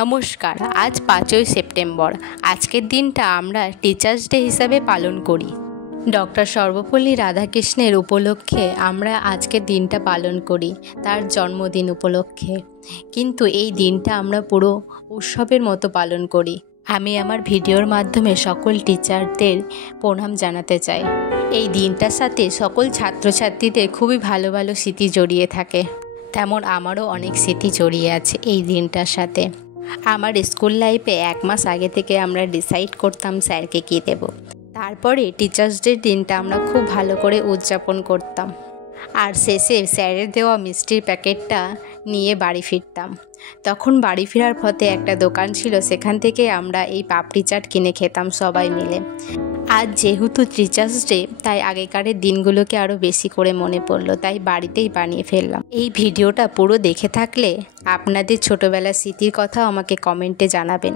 নমস্কার। আজ 5ই সেপ্টেম্বর। আজকের দিনটা আমরা টিচার্স ডে হিসাবে পালন করি। ডক্টর সর্বপল্লী রাধাকৃষ্ণের উপলক্ষে আমরা আজকের দিনটা পালন করি, তার জন্মদিন উপলক্ষে। কিন্তু এই দিনটা আমরা পুরো উৎসবের মতো পালন করি। আমি আমার ভিডিওর মাধ্যমে সকল টিচারদের প্রণাম জানাতে চাই। এই দিনটার সাথে সকল ছাত্রছাত্রীদের খুবই ভালো ভালো স্মৃতি জড়িয়ে থাকে, তেমন আমারও অনেক স্মৃতি জড়িয়ে আছে এই দিনটার সাথে। আমার স্কুল লাইফে 1 মাস আগে থেকে আমরা ডিসাইড করতাম স্যারকে কী দেব। তারপরে টিচার্স ডের দিনটা আমরা খুব ভালো করে উদযাপন করতাম, আর শেষে স্যারের দেওয়া মিষ্টির প্যাকেটটা নিয়ে বাড়ি ফিরতাম। তখন বাড়ি ফেরার পথে একটা দোকান ছিল, সেখান থেকে আমরা এই পাপড়ি চাট কিনে খেতাম সবাই মিলে। আজ যেহেতু টিচার্স ডে, তাই আগেকারের দিনগুলোকে আরও বেশি করে মনে পড়লো, তাই বাড়িতেই বানিয়ে ফেললাম। এই ভিডিওটা পুরো দেখে থাকলে আপনাদের ছোটোবেলার স্মৃতির কথাও আমাকে কমেন্টে জানাবেন।